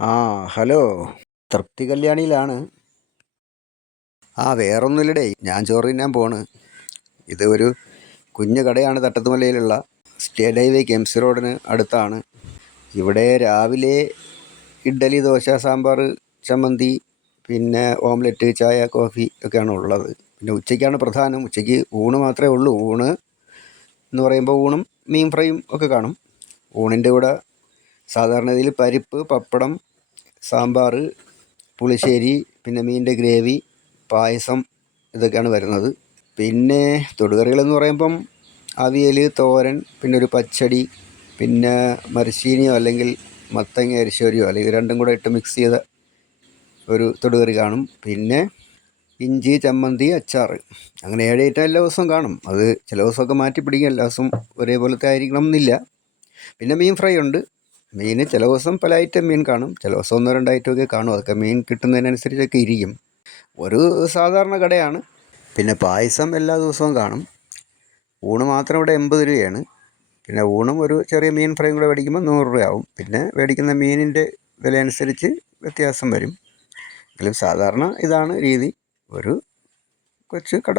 ആ ഹലോ. തൃപ്തി കല്യാണിയിലാണ്. ആ വേറൊന്നുമില്ലടേ. ഞാൻ ചോറ് തിന്നാൻ പോണ്. ഇത് ഒരു കുഞ്ഞു കടയാണ് തട്ടത്തുമലയിലുള്ള state highway K M C റോഡിന് അടുത്താണ്. ഇവിടെ രാവിലെ ഇഡ്ഡലി ദോശ സാമ്പാർ ചമ്മന്തി പിന്നെ ഓംലെറ്റ് ചായ കോഫി ഒക്കെയാണ് ഉള്ളത്. പിന്നെ ഉച്ചയ്ക്കാണ് പ്രധാനം. ഉച്ചയ്ക്ക് ഊണ് മാത്രമേ ഉള്ളൂ. ഊണ് എന്ന് പറയുമ്പോൾ ഊണും മീൻ ഫ്രൈയും ഒക്കെ കാണും. ഊണിന്റെ കൂടെ സാധാരണ ഇതിൽ പരിപ്പ് പപ്പടം സാമ്പാർ പുളിശ്ശേരി പിന്നെ മീനിന്റെ ഗ്രേവി പായസം ഇതൊക്കെയാണ് വരുന്നത്. പിന്നെ തൊടുകറികളെന്ന് പറയുമ്പം അവിയൽ തോരൻ പിന്നെ ഒരു പച്ചടി പിന്നെ മരശീനിയോ അല്ലെങ്കിൽ മത്തങ്ങ അരിശോരിയോ അല്ലെങ്കിൽ രണ്ടും കൂടെ ഇട്ട് മിക്സ് ചെയ്ത ഒരു തൊടുകറി കാണും. പിന്നെ ഇഞ്ചി ചമ്മന്തി അച്ചാർ അങ്ങനെ ഏഴ് ഐറ്റം എല്ലാ ദിവസവും കാണും. അത് ചില ദിവസമൊക്കെ മാറ്റി പിടിക്കും. എല്ലാ ദിവസവും ഒരേപോലത്തെ ആയിരിക്കണം എന്നില്ല. പിന്നെ മീൻ ഫ്രൈ ഉണ്ട്. മീൻ ചില ദിവസം പല ഐറ്റം മീൻ കാണും. ചില ദിവസം ഒന്നോ രണ്ടോ ഐറ്റം ഒക്കെ കാണും. അതൊക്കെ മീൻ കിട്ടുന്നതിനനുസരിച്ചൊക്കെ ഇരിക്കും. ഒരു സാധാരണ കടയാണ്. പിന്നെ പായസം എല്ലാ ദിവസവും കാണും. ഊണ് മാത്രം ഇവിടെ എൺപത് രൂപയാണ്. പിന്നെ ഊണും ഒരു ചെറിയ മീൻ ഫ്രൈയും കൂടെ മേടിക്കുമ്പോൾ നൂറ് രൂപയാവും. പിന്നെ മേടിക്കുന്ന മീനിന്റെ വില അനുസരിച്ച് വ്യത്യാസം വരും. എങ്കിലും സാധാരണ ഇതാണ് രീതി. ഒരു കൊച്ചു കട.